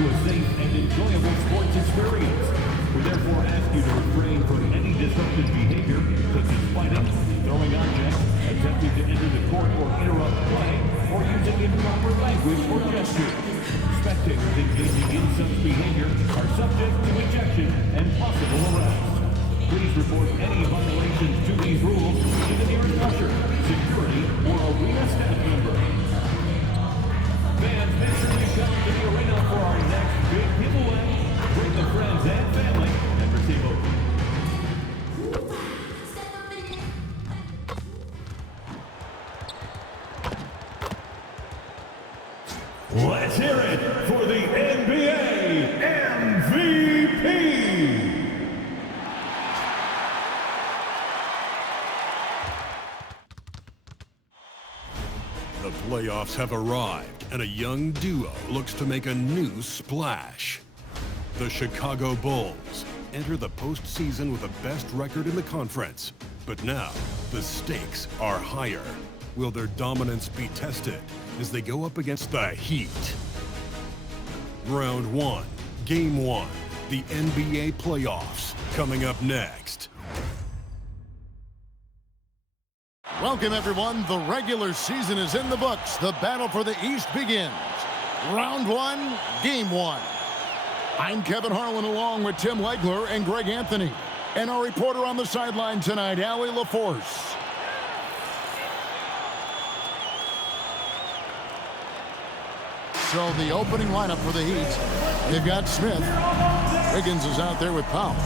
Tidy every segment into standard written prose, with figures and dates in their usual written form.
to a safe and enjoyable sports experience. We therefore ask you to refrain from any disruptive behavior, such as fighting, throwing objects, attempting to enter the court or interrupt play, or using improper language or gestures. Spectators engaging in such behavior are subject to ejection and possible arrest. Please report any violations to these rules to the nearest usher, security, or arena staff member. Fans, make sure you come to the arena for our next big giveaway. Bring the friends and family and receive a... Let's hear it for the NBA MVP! The playoffs have arrived, and a young duo looks to make a new splash. The Chicago Bulls enter the postseason with the best record in the conference. But now, the stakes are higher. Will their dominance be tested as they go up against the Heat? Round 1, Game 1, the NBA playoffs, coming up next. Welcome, everyone. The regular season is in the books. The battle for the East begins. Round 1, Game 1. I'm Kevin Harlan along with Tim Legler and Greg Anthony. And our reporter on the sideline tonight, Allie LaForce. So the opening lineup for the Heat, they've got Smith. Wiggins is out there with Powell.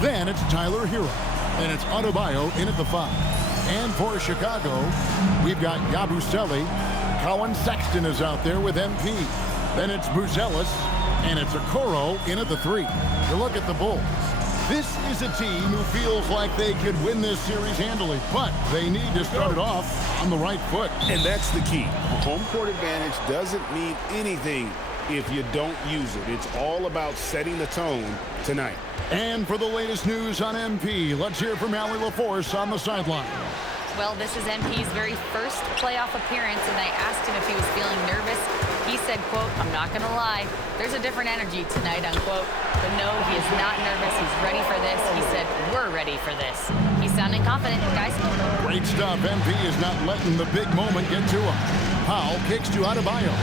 Then it's Tyler Hero. And it's Adebayo in at the 5. And for Chicago, we've got Yabusele. Colin Sexton is out there with MP. Then it's Buzelis, and it's Okoro in at the 3. You look at the Bulls. This is a team who feels like they could win this series handily, but they need to start it off on the right foot. And that's the key. Home court advantage doesn't mean anything if you don't use it. It's all about setting the tone tonight. And for the latest news on MP, let's hear from Allie LaForce on the sideline. Well, this is MP's very first playoff appearance, and I asked him if he was feeling nervous. He said, quote, "I'm not going to lie, there's a different energy tonight," unquote. But no, he is not nervous. He's ready for this. He said, "We're ready for this." He's sounding confident, guys. Great stuff. MP is not letting the big moment get to him. Powell kicks to Adebayo.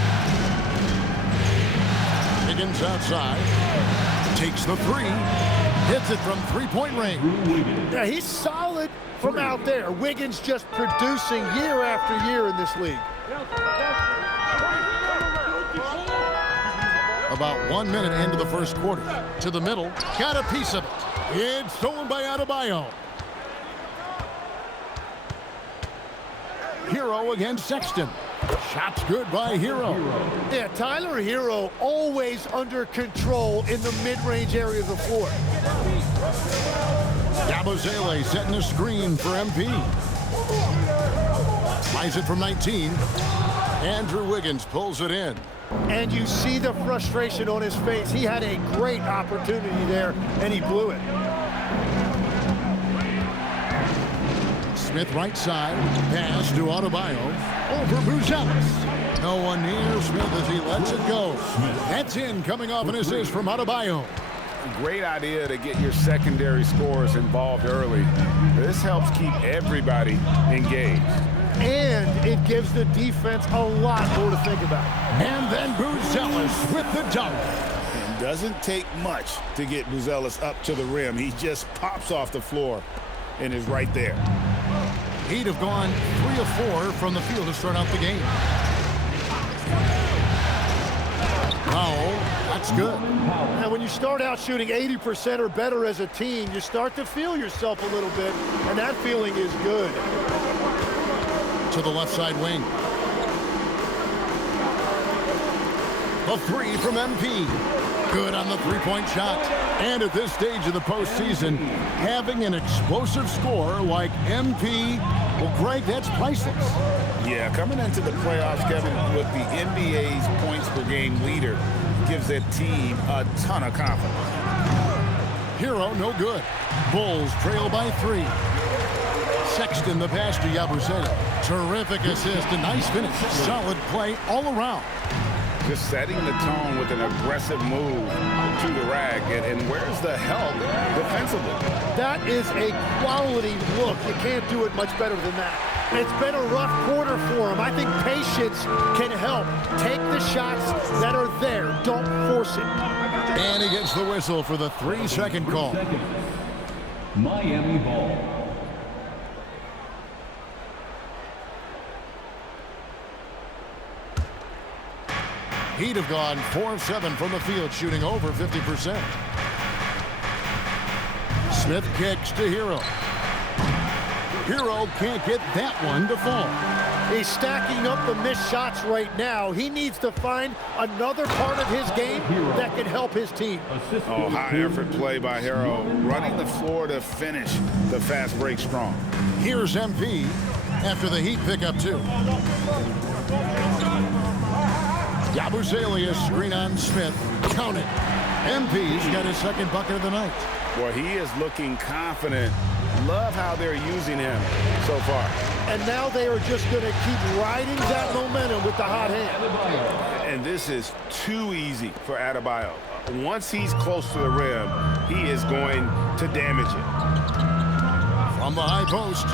Wiggins outside. Takes the 3. Hits it from three-point range. Yeah, he's solid from out there. Wiggins just producing year after year in this league. About 1 minute into the first quarter. To the middle. Got a piece of it. It's stolen by Adebayo. Hero against Sexton. Shot's good by Hero. Yeah, Tyler Hero always under control in the mid-range area of the floor. Yabusele setting a screen for MP. Flies it from 19. Andrew Wiggins pulls it in. And you see the frustration on his face. He had a great opportunity there, and he blew it. Smith right side. Pass to Adebayo. Over Buzelis. No one near Smith as he lets it go. That's in, coming off an assist from Adebayo. Great idea to get your secondary scorers involved early. This helps keep everybody engaged. And it gives the defense a lot more to think about. And then Buzelis with the dunk. It doesn't take much to get Buzelis up to the rim. He just pops off the floor and is right there. He'd have gone 3 of 4 from the field to start out the game. Powell, that's good. And when you start out shooting 80% or better as a team, you start to feel yourself a little bit, and that feeling is good. To the left side wing. The 3 from MP. Good on the three-point shot. And at this stage of the postseason, having an explosive scorer like MP, well, Greg, that's priceless. Yeah, coming into the playoffs, Kevin, with the NBA's points per game leader, gives that team a ton of confidence. Hero, no good. Bulls trail by 3. Sexton, the pass to Yabusele. Terrific assist, a nice finish. Solid play all around. just setting the tone with an aggressive move to the rack. And where's the help defensively? That is a quality look. You can't do it much better than that. It's been a rough quarter for him. I think patience can help. Take the shots that are there. Don't force it. And he gets the whistle for the 3-second call. Miami ball. He'd have gone 4 of 7 from the field, shooting over 50%. Smith kicks to Hero. Hero can't get that one to fall. He's stacking up the missed shots right now. He needs to find another part of his game that can help his team. Oh, high effort play by Hero, running the floor to finish the fast break strong. Here's MP after the Heat pick up 2. Yabusele screen on Smith. Count it. MP's got his second bucket of the night. Well, he is looking confident. Love how they're using him so far. And now they are just going to keep riding that momentum with the hot hand. And this is too easy for Adebayo. Once he's close to the rim, he is going to damage it. From the high post.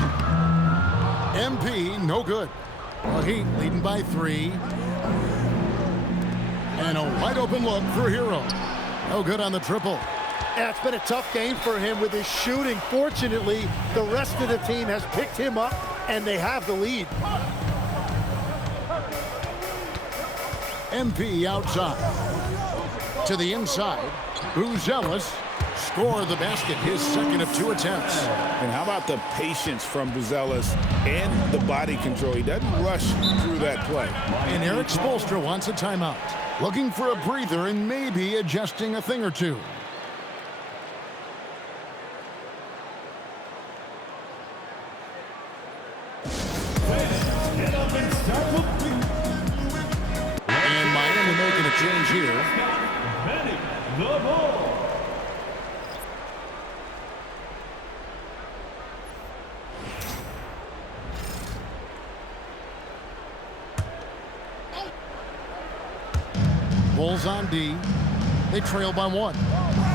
MP, no good. The Heat leading by 3. And a wide open look for Hero. No good on the triple. Yeah, it's been a tough game for him with his shooting. Fortunately, the rest of the team has picked him up, and they have the lead. MP outside. To the inside. Buzelis scored the basket, his second of 2 attempts. And how about the patience from Buzelis and the body control? He doesn't rush through that play. And Eric Spoelstra wants a timeout. Looking for a breather and maybe adjusting a thing or two. And Miami making a change here. Manning the ball. Bulls on D. They trail by 1.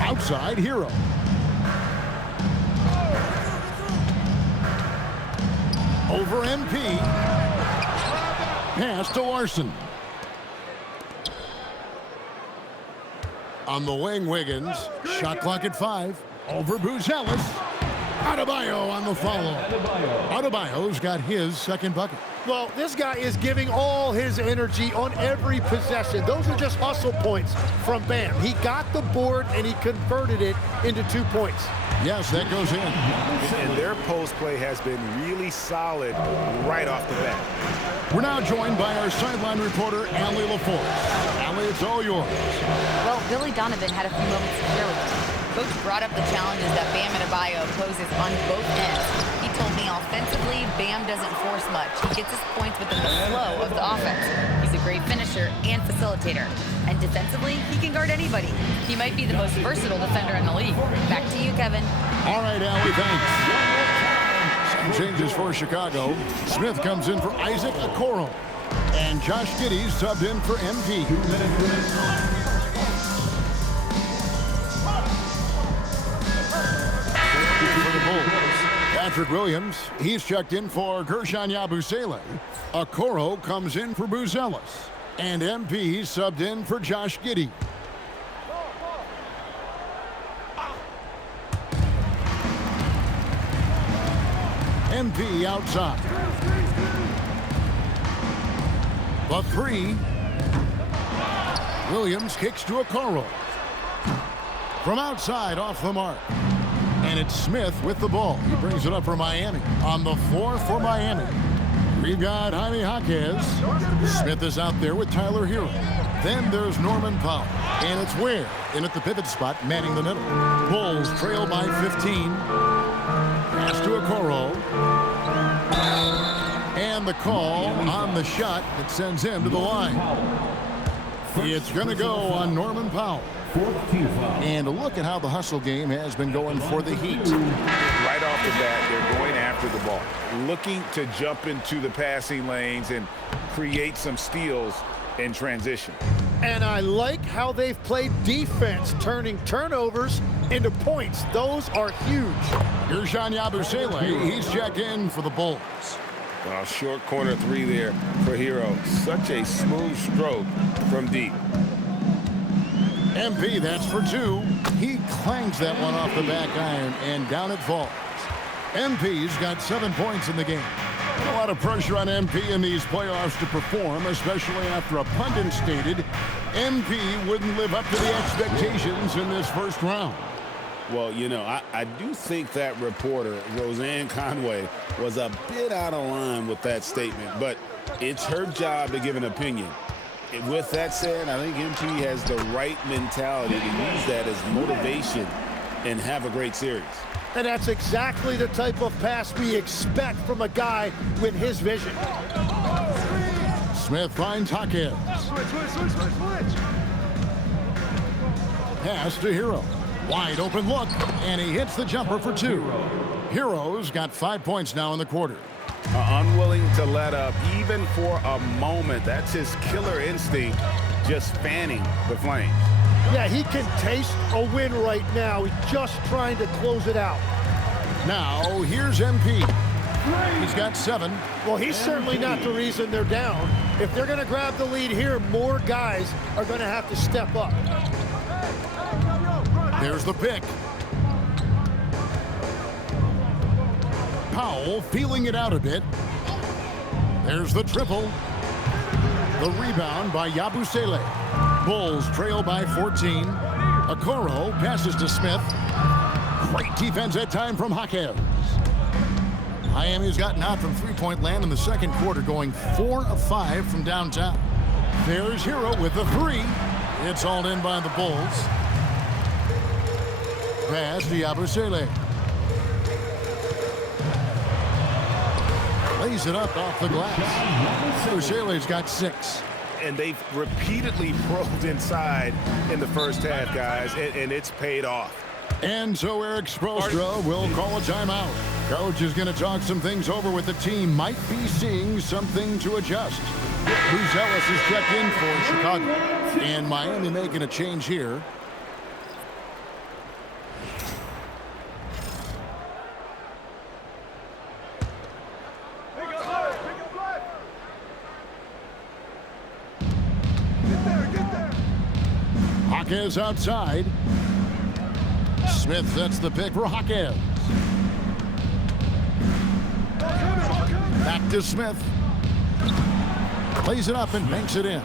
Outside, Hero. Over MP. Pass to Larson. On the wing, Wiggins. Shot clock at 5. Over Buzelis. Adebayo on the follow. Adebayo's got his second bucket. Well, this guy is giving all his energy on every possession. Those are just hustle points from Bam. He got the board, and he converted it into 2 points. Yes, that goes in. And their post play has been really solid right off the bat. We're now joined by our sideline reporter, Allie LaForce. Allie, it's all yours. Well, Billy Donovan had a few moments to share with me. Coach brought up the challenges that Bam Adebayo poses on both ends. He told me offensively, Bam doesn't force much. He gets his points within the flow of the offense. He's a great finisher and facilitator. And defensively, he can guard anybody. He might be the most versatile defender in the league. Back to you, Kevin. All right, Allie, thanks. Some changes for Chicago. Smith comes in for Isaac Okoro. And Josh Giddey subbed in for MP. For the Bulls, Patrick Williams, he's checked in for Gershon Yabusele. Okoro comes in for Buzelis. And MP subbed in for Josh Giddey. MP outside. The 3. Williams kicks to Okoro. From outside, off the mark. And it's Smith with the ball. He brings it up for Miami. On the floor for Miami, we've got Jaime Jaquez. Smith is out there with Tyler Hero. Then there's Norman Powell. And it's Ware in at the pivot spot, manning the middle. Bulls trail by 15. Pass to Okoro. And the call on the shot that sends him to the line. It's going to go on Norman Powell. And look at how the hustle game has been going for the Heat. Right off the bat, they're going after the ball, looking to jump into the passing lanes and create some steals in transition. And I like how they've played defense, turning turnovers into points. Those are huge. Ersan Yabusele, he's checked in for the Bulls. Short corner three there for Hero. Such a smooth stroke from deep. MP, that's for two. He clangs that one off the back iron, and down it falls. MP's got 7 points in the game. A lot of pressure on MP in these playoffs to perform, especially after a pundit stated MP wouldn't live up to the expectations in this first round. Well, you know, I do think that reporter, Roseanne Conway, was a bit out of line with that statement, but it's her job to give an opinion. With that said, I think MP has the right mentality to use that as motivation and have a great series. And that's exactly the type of pass we expect from a guy with his vision. Smith finds Hawkins. Pass to Hero. Wide open look, and he hits the jumper for two. Hero's got 5 points now in the quarter. Unwilling to let up even for a moment. That's his killer instinct, just fanning the flames. Yeah, he can taste a win right now. He's just trying to close it out. Now, here's MP. He's got 7. Well, he's certainly not the reason they're down. If they're going to grab the lead here, more guys are going to have to step up. There's the pick. Powell feeling it out a bit. There's the triple. The rebound by Yabusele. Bulls trail by 14. Okoro passes to Smith. Great defense that time from Hawkins. Miami's gotten out from three-point land in the second quarter, going 4 of 5 from downtown. There's Hero with the three. It's hauled in by the Bulls. Pass to Yabusele. Lays it up off the glass. Yabusele's got 6. And they've repeatedly probed inside in the first half, guys, and it's paid off. And so Eric Spoelstra will call a timeout. Coach is going to talk some things over with the team. Might be seeing something to adjust. Buzelis is checked in for Chicago. And Miami making a change here. Hawkins outside. Smith sets the pick for Hawkins. Back to Smith. Plays it up and banks it in.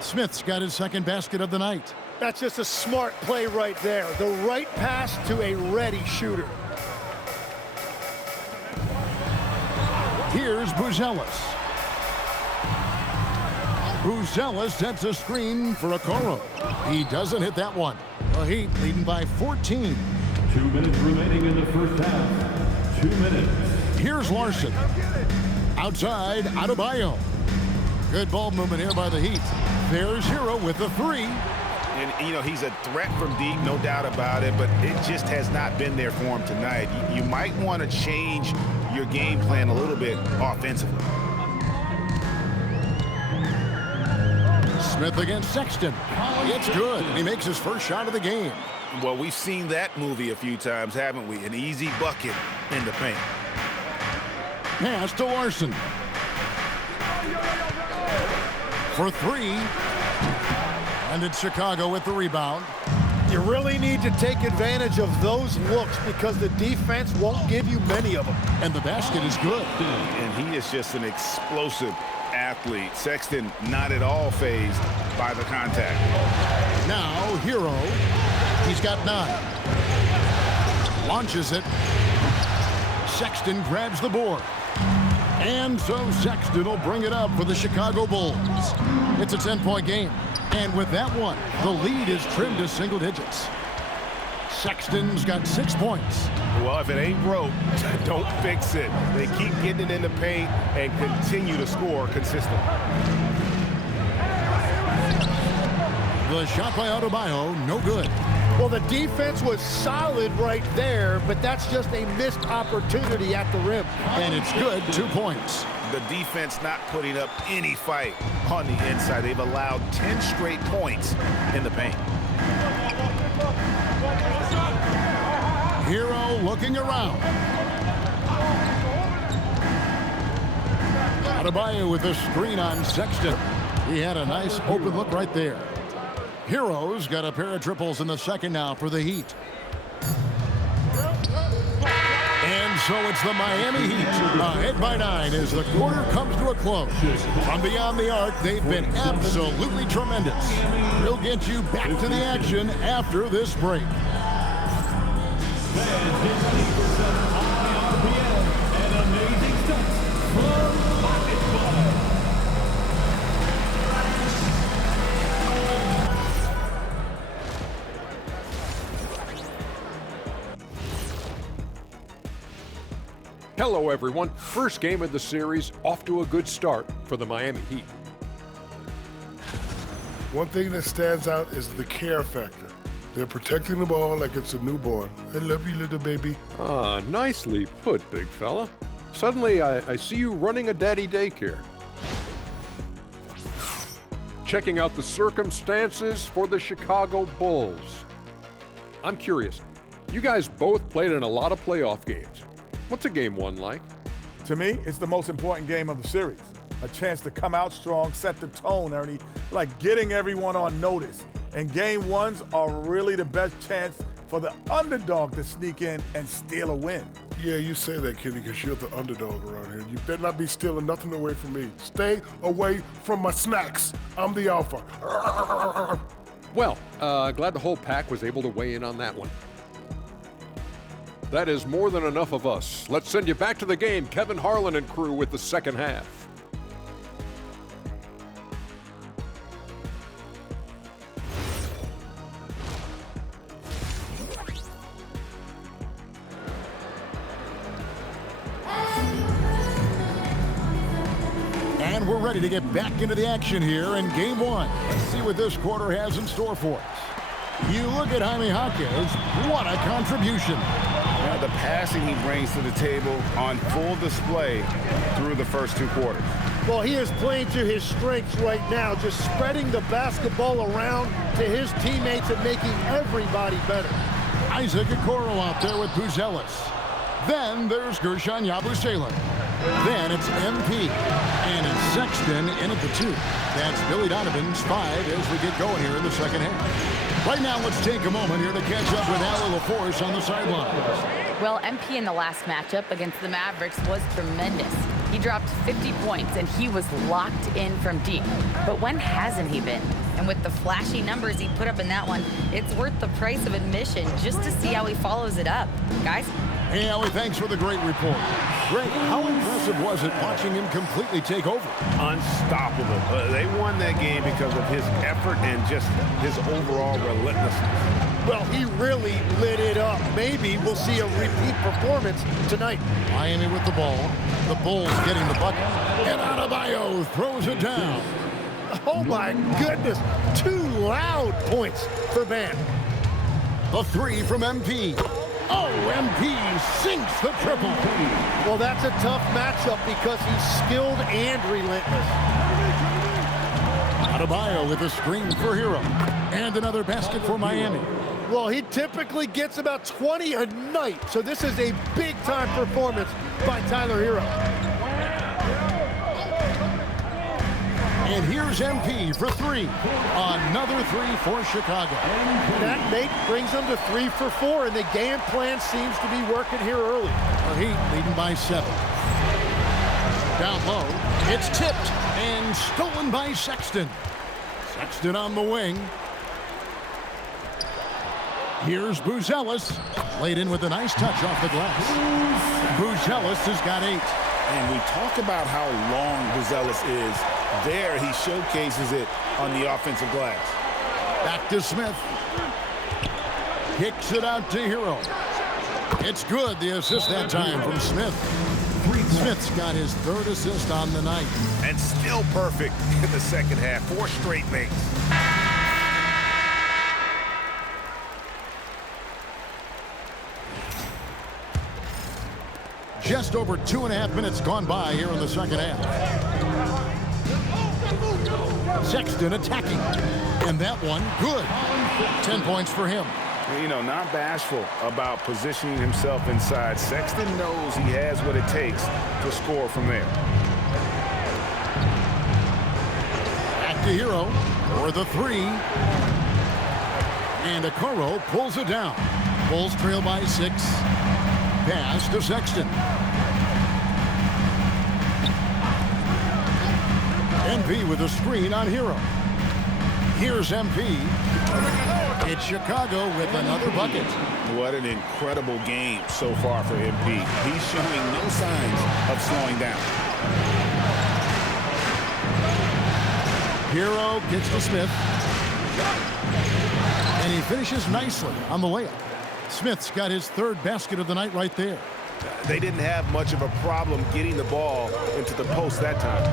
Smith's got his second basket of the night. That's just a smart play right there. The right pass to a ready shooter. Here's Buzelis. Buzelis sets a screen for Okoro. He doesn't hit that one. The Heat leading by 14. 2 minutes remaining in the first half. 2 minutes. Here's Larson. Outside, Adebayo. Good ball movement here by the Heat. There's Hero with the three. And, you know, he's a threat from deep, no doubt about it, but it just has not been there for him tonight. You might want to change your game plan a little bit offensively. Smith against Sexton. It's good. He makes his first shot of the game. Well, we've seen that movie a few times, haven't we? An easy bucket in the paint. Pass to Larson. For three. And it's Chicago with the rebound. You really need to take advantage of those looks because the defense won't give you many of them. And the basket is good. And he is just an explosive athlete. Sexton not at all fazed by the contact. Now Hero. He's got 9. Launches it. Sexton grabs the board. And so Sexton will bring it up for the Chicago Bulls. It's a 10-point game. And with that one, the lead is trimmed to single digits. Sexton's got 6 points. Well, if it ain't broke, don't fix it. They keep getting it in the paint and continue to score consistently. The shot by Adebayo, no good. Well, the defense was solid right there, but that's just a missed opportunity at the rim. And it's good, 2 points. the defense not putting up any fight on the inside. They've allowed 10 straight points in the paint. Hero looking around. Adebayo with a screen on Sexton. He had a nice open look right there. Hero's got a pair of triples in the second now for the Heat. And so it's the Miami Heat ahead by 9 as the quarter comes to a close. From beyond the arc, they've been absolutely tremendous. We'll get you back to the action after this break. Fans get ready for some high RPM and amazing stunts from Basketball. Hello, everyone. First game of the series, off to a good start for the Miami Heat. One thing that stands out is the care factor. They're protecting the ball like it's a newborn. I love you, little baby. Ah, nicely put, big fella. Suddenly, I see you running a daddy daycare. Checking out the circumstances for the Chicago Bulls. I'm curious. You guys both played in a lot of playoff games. What's a game one like? To me, it's the most important game of the series. A chance to come out strong, set the tone, Ernie, like getting everyone on notice. And game ones are really the best chance for the underdog to sneak in and steal a win. Yeah, you say that, Kenny, because you're the underdog around here. You better not be stealing nothing away from me. Stay away from my snacks. I'm the alpha. Well, glad the whole pack was able to weigh in on that one. That is more than enough of us. Let's send you back to the game, Kevin Harlan and crew with the second half. And we're ready to get back into the action here in game one. Let's see what this quarter has in store for us. You look at Jaime Jaquez, what a contribution. Yeah, the passing he brings to the table on full display through the first two quarters. Well, he is playing to his strengths right now, just spreading the basketball around to his teammates and making everybody better. Isaac Okoro out there with Buzelis. Then there's Gershon Yabusele. Then it's MP. And it's Sexton in at the 2. That's Billy Donovan's 5 as we get going here in the second half. Right now, let's take a moment here to catch up with Allie LaForce on the sidelines. Well, MP in the last matchup against the Mavericks was tremendous. He dropped 50 points, and he was locked in from deep. But when hasn't he been? And with the flashy numbers he put up in that one, it's worth the price of admission just to see how he follows it up. Guys? Hey, Allie, thanks for the great report. Greg, how impressive was it watching him completely take over? Unstoppable. They won that game because of his effort and just his overall relentlessness. Well, he really lit it up. Maybe we'll see a repeat performance tonight. Miami with the ball. The Bulls getting the bucket. And Adebayo throws it down. Oh, my goodness. 2 loud points for Bam. The 3 from MP. Oh, MP sinks the triple. Well, that's a tough matchup because he's skilled and relentless. Adebayo with a screen for Hero. And another basket for Miami. Well, he typically gets about 20 a night, so this is a big-time performance by Tyler Hero. And here's MP for 3. Another 3 for Chicago. That make brings them to 3 for 4, and the game plan seems to be working here early. The Heat leading by 7. Down low, it's tipped and stolen by Sexton. Sexton on the wing. Here's Buzelis. Laid in with a nice touch off the glass. Buzelis has got 8. And we talk about how long Buzelis is. There, he showcases it on the offensive glass. Back to Smith. Kicks it out to Hero. It's good, the assist that time from Smith. Smith's got his 3rd assist on the night. And still perfect in the second half. 4 straight makes. Just over 2.5 minutes gone by here in the second half. Sexton attacking. And that one, good. 10 points for him. You know, not bashful about positioning himself inside. Sexton knows he has what it takes to score from there. Back to Hero for the three. And Okoro pulls it down. Bulls trail by 6. Pass to Sexton. MP with a screen on Hero. Here's MP. It's Chicago with another bucket. What an incredible game so far for MP. He's showing no signs of slowing down. Hero gets to Smith. And he finishes nicely on the layup. Smith's got his 3rd basket of the night right there. They didn't have much of a problem getting the ball into the post that time.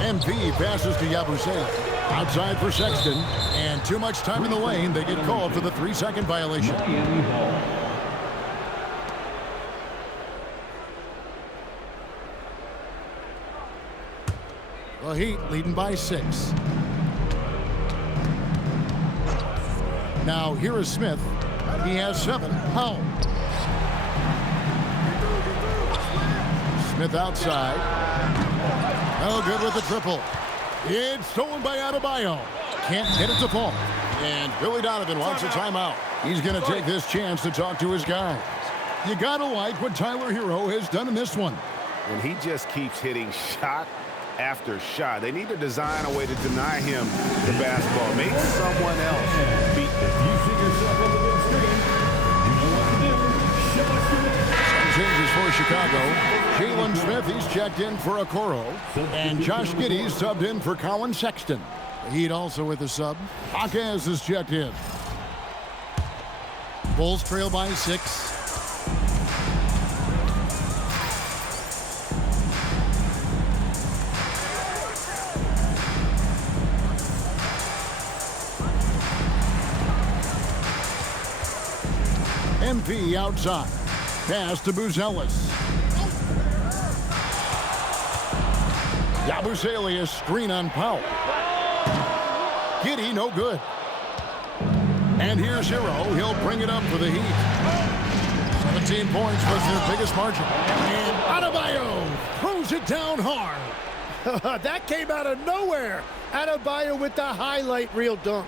MP passes to Yabusele. Outside for Sexton. And too much time in the lane. They get called for the 3-second violation. The Heat leading by 6. Now here is Smith. He has 7. Powell. Smith outside. No good with the triple. It's stolen by Adebayo. Can't get it to fall. And Billy Donovan wants a timeout. He's going to take this chance to talk to his guys. You got to like what Tyler Hero has done in this one. And he just keeps hitting shot after shot. They need to design a way to deny him the basketball. Make someone else beat him. You see yourself on the big screen. You know what to do. Show us your Some changes for Chicago. Jalen Smith, he's checked in for Okoro. And Josh Giddey subbed in for Colin Sexton. The Heat also with a sub. Hawkes is checked in. Bulls trail by 6. MP outside. Pass to Buzelis. Yabusele, a screen on Powell. Giddey, no good. And here's Hero. He'll bring it up for the Heat. 17 points was their biggest margin. And Adebayo throws it down hard. That came out of nowhere. Adebayo with the highlight reel dunk.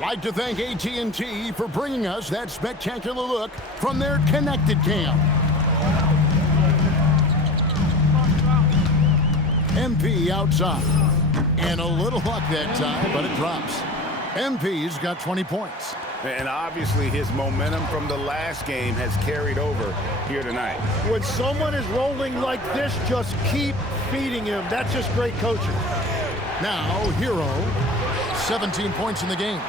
Like to thank AT&T for bringing us that spectacular look from their connected cam. MP outside. And a little luck that time, but it drops. MP's got 20 points. And obviously his momentum from the last game has carried over here tonight. When someone is rolling like this, just keep feeding him. That's just great coaching. Now, Hero, 17 points in the game.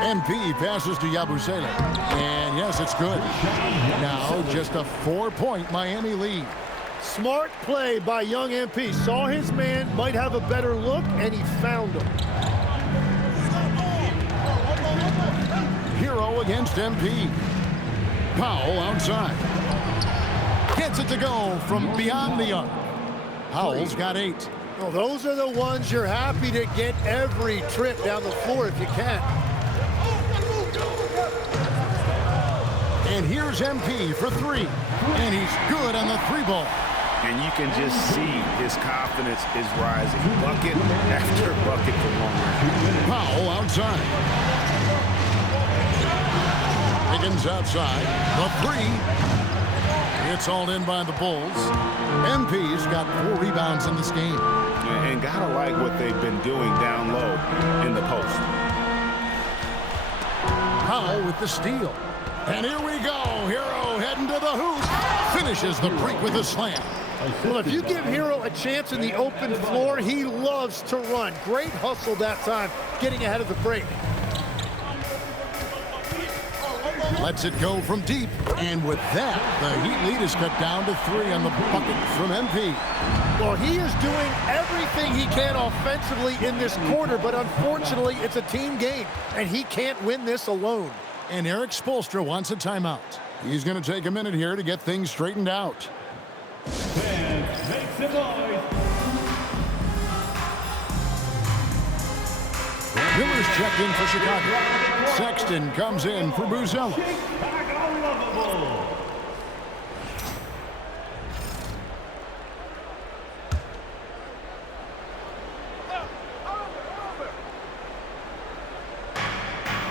MP passes to Yabusele. And yes, it's good. Now, just a 4-point Miami lead. Smart play by young MP. Saw his man, might have a better look, and he found him. Hero against MP. Powell outside. Gets it to go from beyond the arc. Powell's got 8. Well, those are the ones you're happy to get every trip down the floor if you can. And here's MP for 3. And he's good on the 3-ball. And you can just see his confidence is rising. Bucket after bucket for long run. Powell outside. Higgins outside. The 3. It's all in by the Bulls. MP's got 4 rebounds in this game. And gotta like what they've been doing down low in the post. Powell with the steal. And here we go. Hero heading to the hoop. Finishes the break with a slam. Well, if you give Hero a chance in the open floor, he loves to run. Great hustle that time, getting ahead of the break. Lets it go from deep. And with that, the Heat lead is cut down to 3 on the bucket from MP. Well, he is doing everything he can offensively in this quarter, but unfortunately, it's a team game, and he can't win this alone. And Eric Spoelstra wants a timeout. He's going to take a minute here to get things straightened out. Fans, make some noise. Miller's checked in for Chicago. Sexton comes in for Buzelis. Chicago lovable.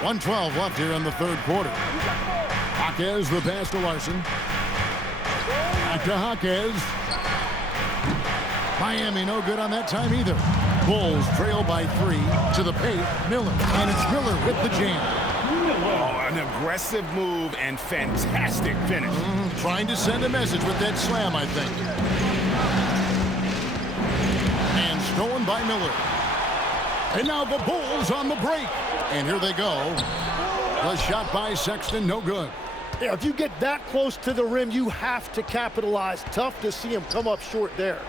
.112 left here in the third quarter. Jaquez the pass to Larson. Back to Jaquez. Miami no good on that time either. Bulls trail by 3 to the paint. Miller. And it's Miller with the jam. Oh, an aggressive move and fantastic finish. Trying to send a message with that slam, I think. And stolen by Miller. And now the Bulls on the break. And here they go. The shot by Sexton, no good. Yeah, if you get that close to the rim, you have to capitalize. Tough to see him come up short there.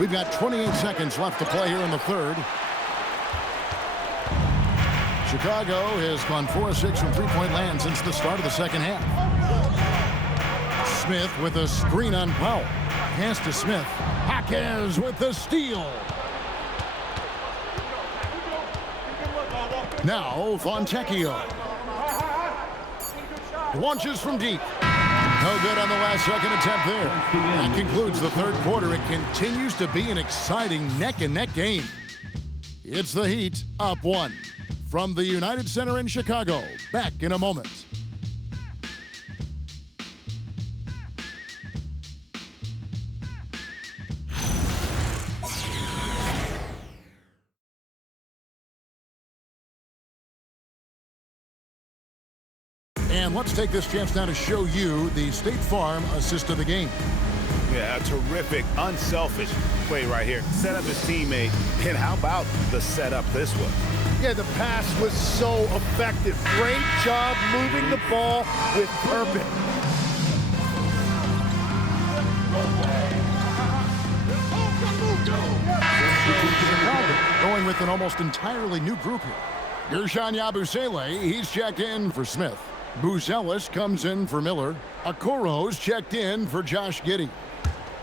We've got 28 seconds left to play here in the third. Chicago has gone 4 of 6 from three-point land since the start of the second half. Smith with a screen on Powell. Pass to Smith. Jaquez with the steal. Now Fontecchio. Launches from deep. No good on the last second attempt there. That concludes the third quarter. It continues to be an exciting neck-and-neck game. It's the Heat up 1. From the United Center in Chicago. Back in a moment. And let's take this chance now to show you the State Farm assist of the game. Yeah, a terrific, unselfish play right here. Set up his teammate. And how about the setup this was? Yeah, the pass was so effective. Great job moving the ball with purpose. Going with an almost entirely new group here. Gershon Yabusele, he's checked in for Smith. Buzelis comes in for Miller. Okoro's checked in for Josh Giddey.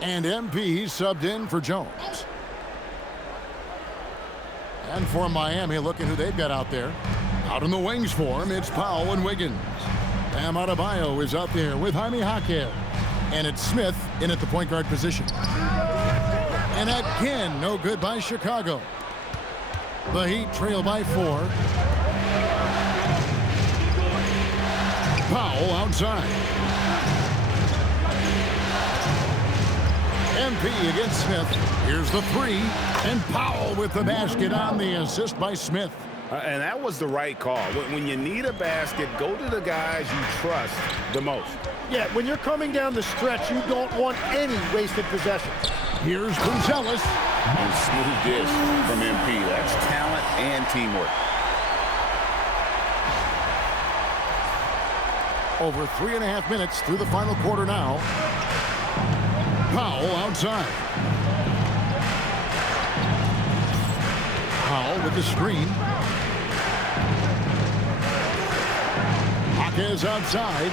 And MP subbed in for Jones. And for Miami, look at who they've got out there. Out in the wings for him, it's Powell and Wiggins. Bam Adebayo is out there with Jaime Jaquez. And it's Smith in at the point guard position. And again, no good by Chicago. The Heat trail by 4. Powell outside. MP against Smith. Here's the 3. And Powell with the basket on the assist by Smith. And that was the right call. When you need a basket, go to the guys you trust the most. Yeah, when you're coming down the stretch, you don't want any wasted possessions. Here's Buzelis. And smooth dish from MP. That's talent and teamwork. Over 3.5 minutes through the final quarter now. Powell outside. Powell with the screen. Jaquez outside.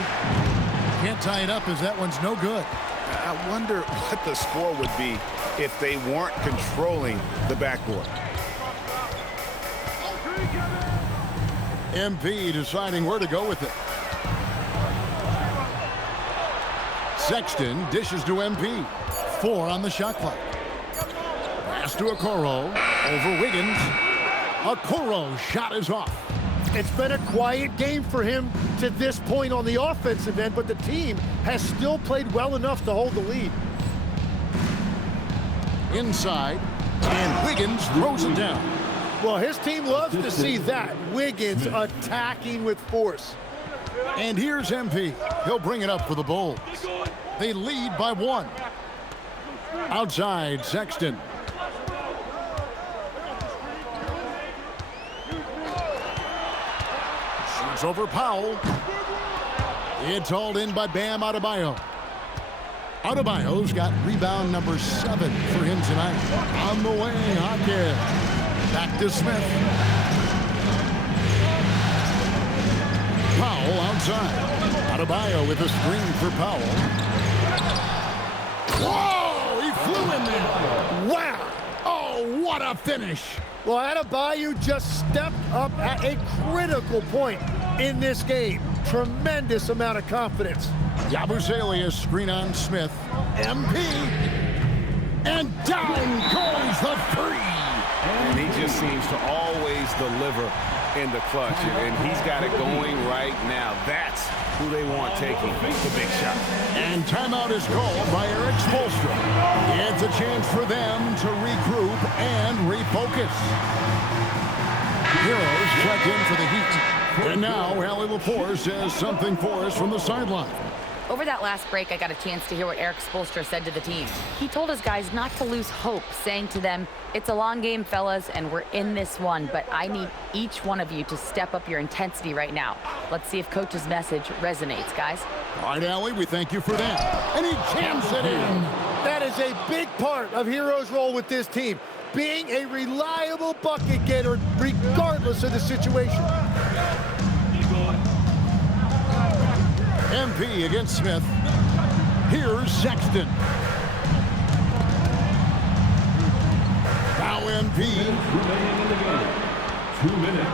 Can't tie it up as that one's no good. I wonder what the score would be if they weren't controlling the backboard. MP deciding where to go with it. Sexton dishes to MP. 4 on the shot clock. Pass to Okoro. Over Wiggins. Okoro's shot is off. It's been a quiet game for him to this point on the offensive end, but the team has still played well enough to hold the lead. Inside, and Wiggins throws it down. Well, his team loves to see that. Wiggins attacking with force. And here's MP. He'll bring it up for the Bulls. They lead by 1. Outside, Sexton. Shoots over Powell. It's hauled in by Bam Adebayo. Adebayo's got rebound number 7 for him tonight. On the way, Jaquez. Back to Smith. Powell outside. Adebayo with a screen for Powell. Whoa! He flew in there. Wow! Oh, what a finish. Well, Adebayo just stepped up at a critical point in this game. Tremendous amount of confidence. Yabusele screen on Smith. MP. And down goes the three. And he just seems to always deliver in the clutch. And he's got it going right now. That's who they want taking the big shot. And timeout is called by Eric Spoelstra. It's a chance for them to regroup and refocus. Heroes check in for the Heat. And now Allie LaForce says something for us from the sideline. Over that last break, I got a chance to hear what Eric Spoelstra said to the team. He told his guys not to lose hope, saying to them, it's a long game, fellas, and we're in this one, but I need each one of you to step up your intensity right now. Let's see if Coach's message resonates, guys. All right, Allie, we thank you for that. And he jams it in. That is a big part of Hero's role with this team, being a reliable bucket getter regardless of the situation. MP against Smith. Here's Sexton. Now MP. Remaining in the game. 2 minutes.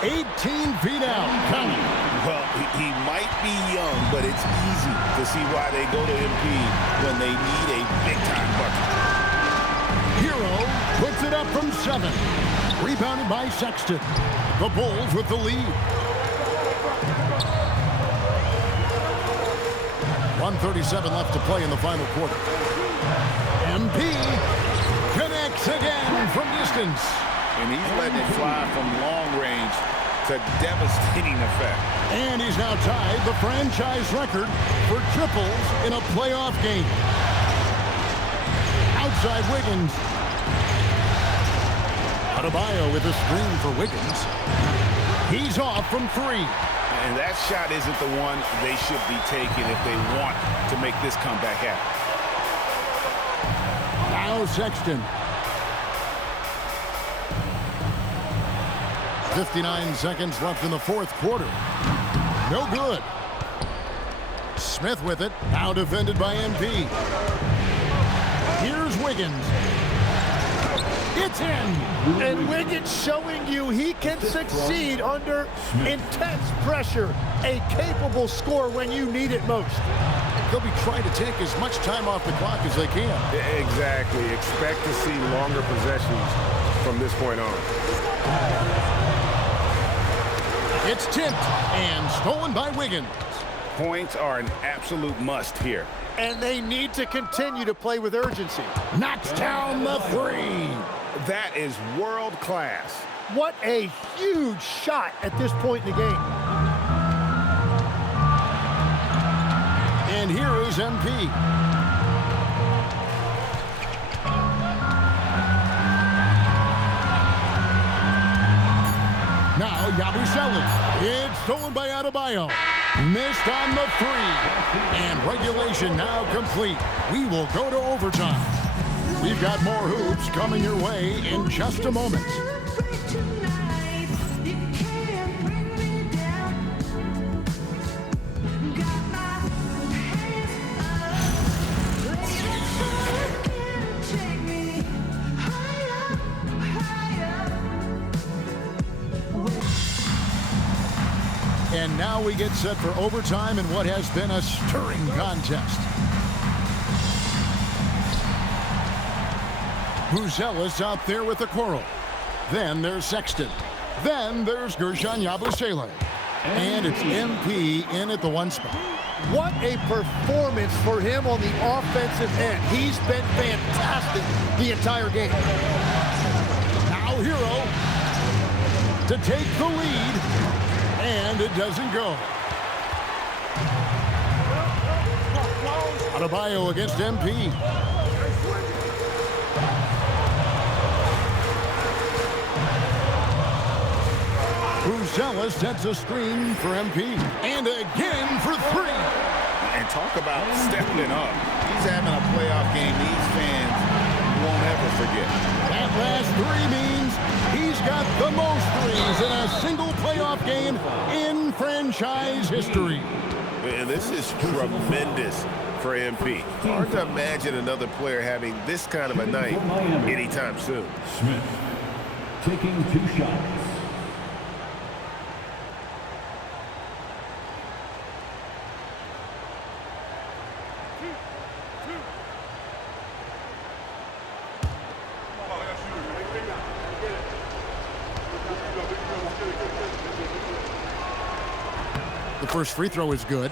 18 feet out. Counting. Well, he might be young, but it's easy to see why they go to MP when they need a big-time bucket. Hero puts it up from 7. Rebounded by Sexton. The Bulls with the lead. 1:37 left to play in the final quarter. MP connects again from distance. And he's letting it fly from long range to devastating effect. And he's now tied the franchise record for triples in a playoff game. Outside Wiggins. Adebayo with a screen for Wiggins. He's off from 3. And that shot isn't the one they should be taking if they want to make this comeback happen. Now Sexton. 59 seconds left in the fourth quarter. No good. Smith with it. Now defended by MP. Here's Wiggins. It's in. And Wiggins showing you he can succeed under intense pressure. A capable scorer when you need it most. They'll be trying to take as much time off the clock as they can. Exactly. Expect to see longer possessions from this point on. It's tipped and stolen by Wiggins. Points are an absolute must here. And they need to continue to play with urgency. Knocks down the 3. That is world class. What a huge shot at this point in the game. And here is MP. Now Yabusele. It's stolen by Adebayo. Missed on the 3. And regulation now complete. We will go to overtime. We've got more hoops coming your way in just a moment. And now we get set for overtime in what has been a stirring contest. Buzelis out there with the quarrel. Then there's Sexton. Then there's Guerschon Yabusele. And it's MP in at the 1 spot. What a performance for him on the offensive end. He's been fantastic the entire game. Now Hero to take the lead. And it doesn't go. Adebayo against MP. Buzelis sets a screen for MP. And again for 3. And talk about stepping up. He's having a playoff game these fans won't ever forget. That last three means he's got the most threes in a single playoff game in franchise history. And this is tremendous for MP. Hard to imagine another player having this kind of a night anytime soon. Smith taking 2 shots. The first free throw is good.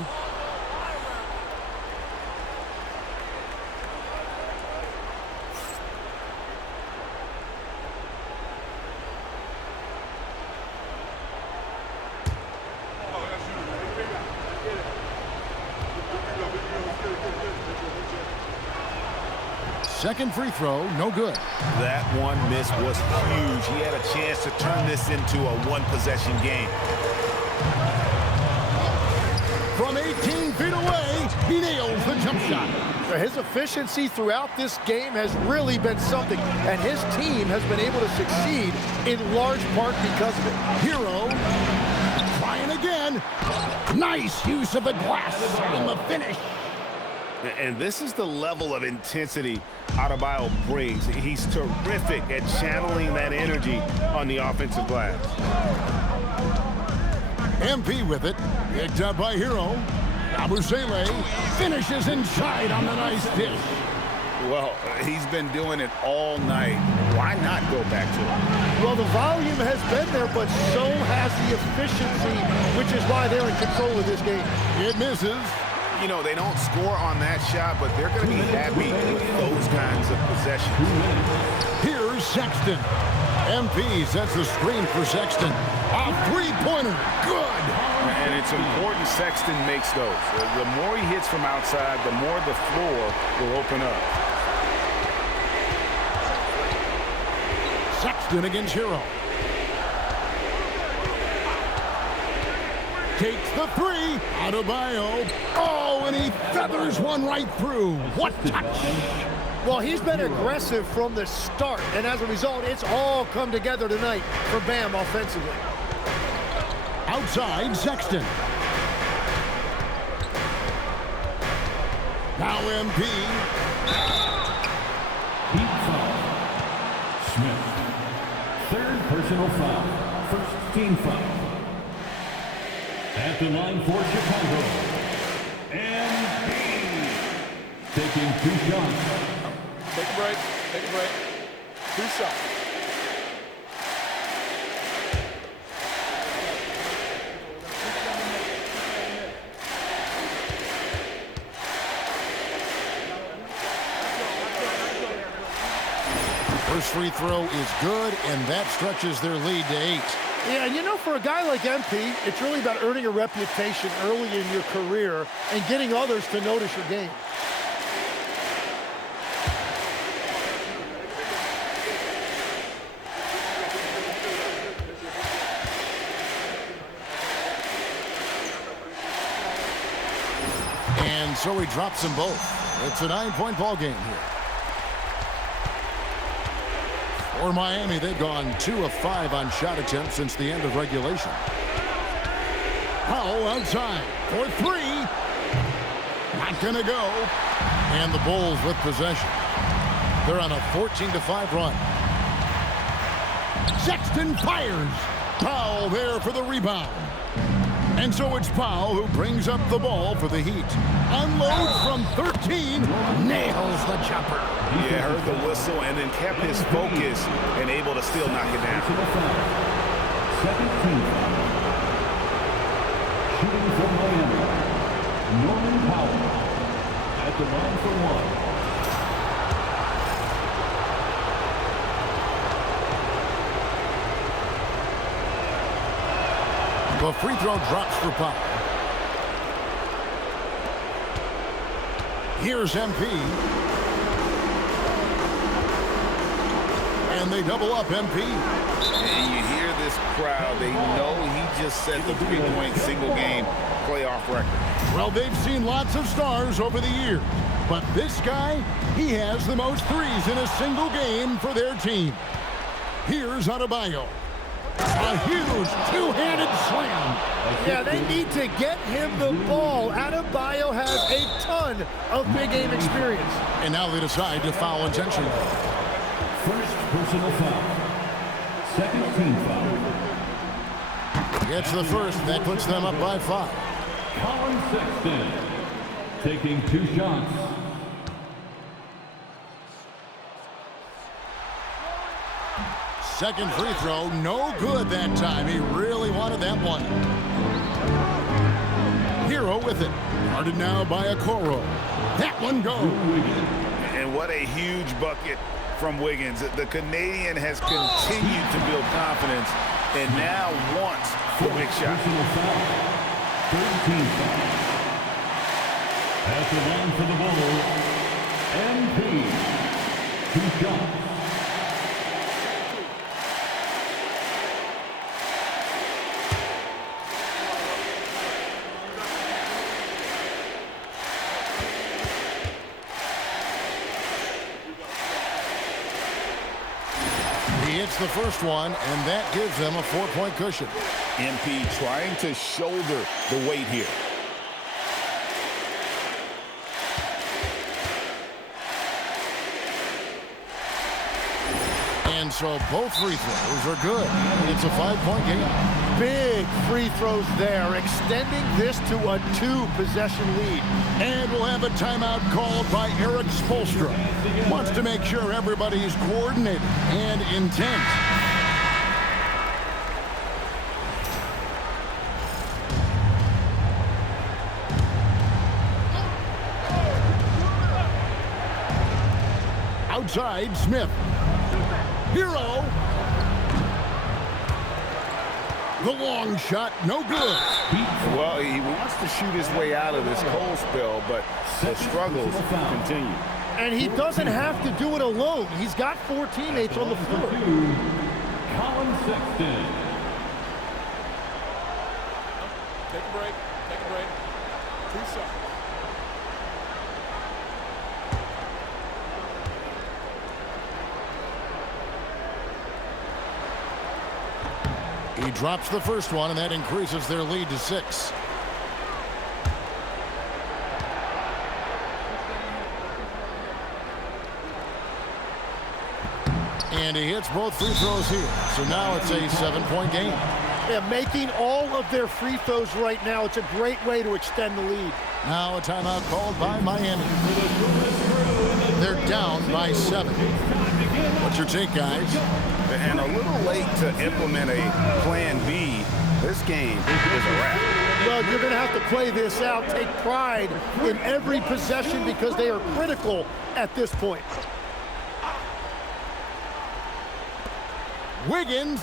Second free throw, no good. That one miss was huge. He had a chance to turn this into a one-possession game. From 18 feet away, he nails the jump shot. His efficiency throughout this game has really been something, and his team has been able to succeed in large part because of it. Hero trying again. Nice use of the glass in the finish. And this is the level of intensity Adebayo brings. He's terrific at channeling that energy on the offensive glass. MP with it. Picked up by Hero. Abusele finishes inside on the nice dish. Well, he's been doing it all night. Why not go back to it? Well, the volume has been there, but so has the efficiency, which is why they're in control of this game. It misses. You know, they don't score on that shot, but they're going to be happy with those kinds of possessions. Here's Sexton. MP sets the screen for Sexton. A three-pointer. Good. And it's important Sexton makes those. The more he hits from outside, the more the floor will open up. Sexton against Hero. Takes the three. Adebayo. Oh, and he feathers one right through. What touch. Well, he's been aggressive from the start, and as a result, it's all come together tonight for Bam offensively. Outside, Sexton. Now MP. Heat foul. Smith. Third personal foul. First team foul. At the line for Chicago. And taking 2 shots. Take a break. Take a break. 2 shots. First free throw is good, and that stretches their lead to 8. Yeah, and you know, for a guy like MP, it's really about earning a reputation early in your career and getting others to notice your game. And so he drops them both. It's a 9-point ball game here. For Miami, they've gone 2 of 5 on shot attempts since the end of regulation. Powell outside for 3. Not gonna go. And the Bulls with possession. They're on a 14-5 run. Sexton fires. Powell there for the rebound. And so it's Powell who brings up the ball for the Heat. Unloads from 13. Nails the jumper. Yeah, heard the whistle and then kept his focus and able to still knock it down. Second team foul. Shooting for Miami. Norman Powell. At the line for 1. The free throw drops for Powell. Here's MP. And they double up MP. And you hear this crowd. They know he just set the 3-point single game playoff record. Well, they've seen lots of stars over the years, But this guy, he has the most threes in a single game for their team. Here's Adebayo. A huge two-handed slam. Yeah, they need to get him the ball. Adebayo has a ton of big game experience. And now they decide to foul intentionally. First personal foul. Second team foul. Gets the first. That puts them up by 5. Colin Sexton taking 2 shots. Second free throw, no good that time. He really wanted that one. Hero with it. Guarded now by Okoro. That one goes. And what a huge bucket from Wiggins. The Canadian has continued to build confidence and now wants the big shot. Personal foul. Third team foul. At the line for the Bulls, MP. 2 shots. He hits the first one, and that gives them a 4-point cushion. MP trying to shoulder the weight here. And so both free throws are good. It's a 5-point game. Big free throws there, extending this to a 2-possession lead. And we'll have a timeout called by Eric Spoelstra. Wants to make sure everybody's coordinated and intent. Outside, Smith. Hero. The long shot, no good. Well, he wants to shoot his way out of this cold spell, but the struggles continue. And he doesn't have to do it alone. He's got 4 teammates on the floor. Colin Sexton. Take a break. Take a break. 2 shots. He drops the first one, and that increases their lead to 6. And he hits both free throws here. So now it's a 7-point game. Yeah, making all of their free throws right now, it's a great way to extend the lead. Now a timeout called by Miami. They're down by 7. What's your take, guys? And a little late to implement a plan B. This game is a wrap. Well, you're going to have to play this out, take pride in every possession because they are critical at this point. Wiggins,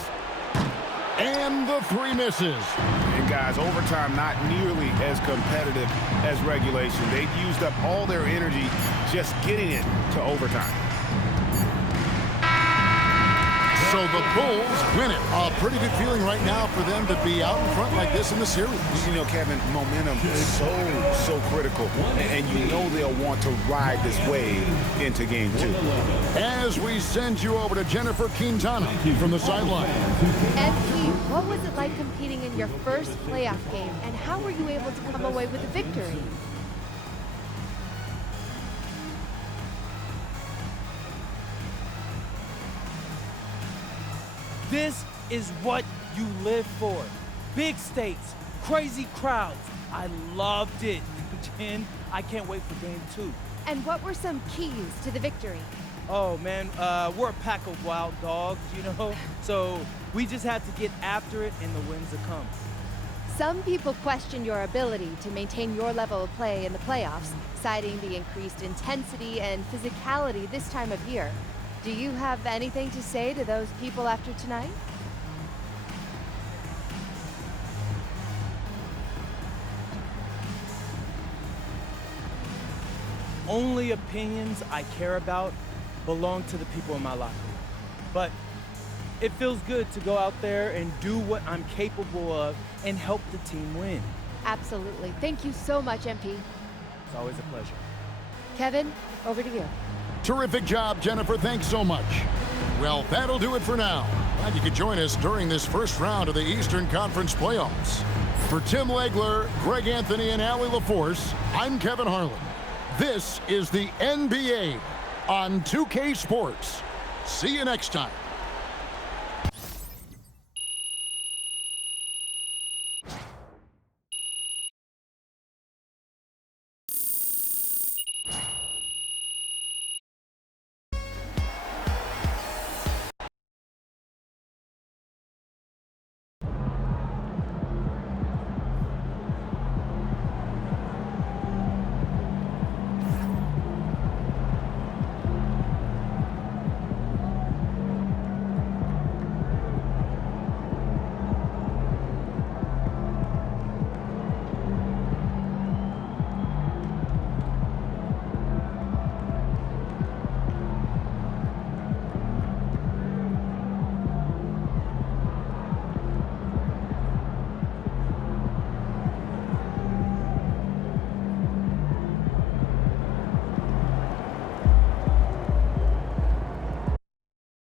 and the 3 misses. And guys, overtime not nearly as competitive as regulation. They've used up all their energy just getting it to overtime. So the Bulls win it. A pretty good feeling right now for them to be out in front like this in the series. You know, Kevin, momentum is so critical. And you know they'll want to ride this wave into game 2. As we send you over to Jennifer Quintana from the sideline. MP, what was it like competing in your first playoff game, and how were you able to come away with a victory? This is what you live for. Big stakes, crazy crowds. I loved it. Jen, I can't wait for game 2. And what were some keys to the victory? Oh man, we're a pack of wild dogs, you know? So we just had to get after it and the wins to come. Some people question your ability to maintain your level of play in the playoffs, citing the increased intensity and physicality this time of year. Do you have anything to say to those people after tonight? Only opinions I care about belong to the people in my locker room. But it feels good to go out there and do what I'm capable of and help the team win. Absolutely. Thank you so much, MP. It's always a pleasure. Kevin, over to you. Terrific job, Jennifer. Thanks so much. Well, that'll do it for now. Glad you could join us during this first round of the Eastern Conference playoffs. For Tim Legler, Greg Anthony, and Allie LaForce, I'm Kevin Harlan. This is the NBA on 2K Sports. See you next time.